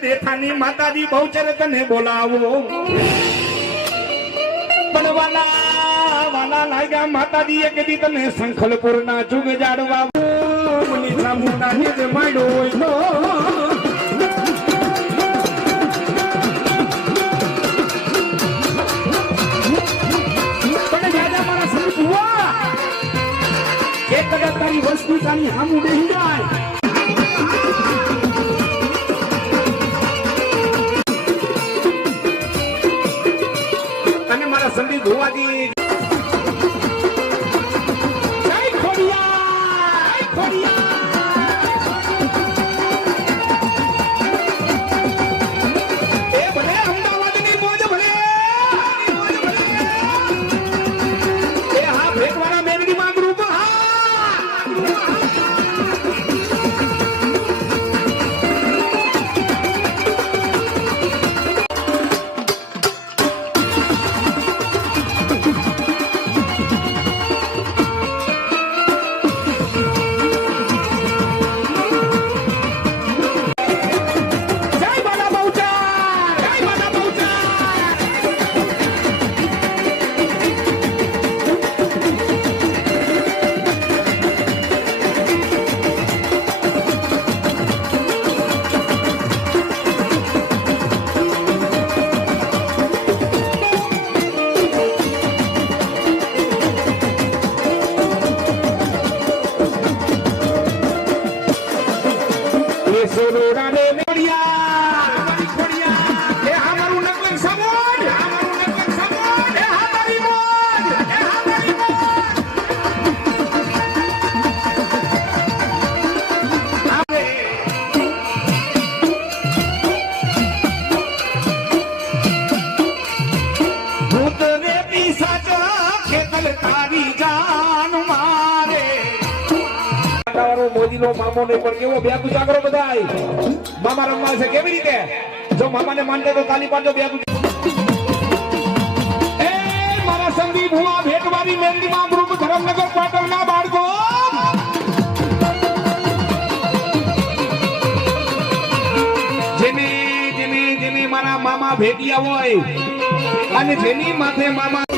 દેખાની માતાજી બહુચર તને બોલાવો પણ વાલા લાગ્યા માતાજી એક દી તને સંખલપુર ના જુગ જાડવા મુની સામુના ને માંડો એક કદાચ તારી વસ્તુ તારી હામું બેહી જાય અને મારા સંદીપ ધોવાજી જય ખોડિયા એ ભલે અમદાવાદની મોજ ભલે એ હા ભેટવાળા મેલડી માં ગ્રુપ મોદી નો મામો નહીં પણ કેવો બેગુ જાગરો બધાય મામા રમવા છે કેવી રીતે જો મામાને માનતે તો તાલી પાડજો બેગુ એ મારા સંદીપ હુઆ ભેટવારી મેલડી માં ગ્રુપ ધરમનગર પાટણના બાળકો જેને મારા મામા ભેટિયા હોય અને જેની માથે મામા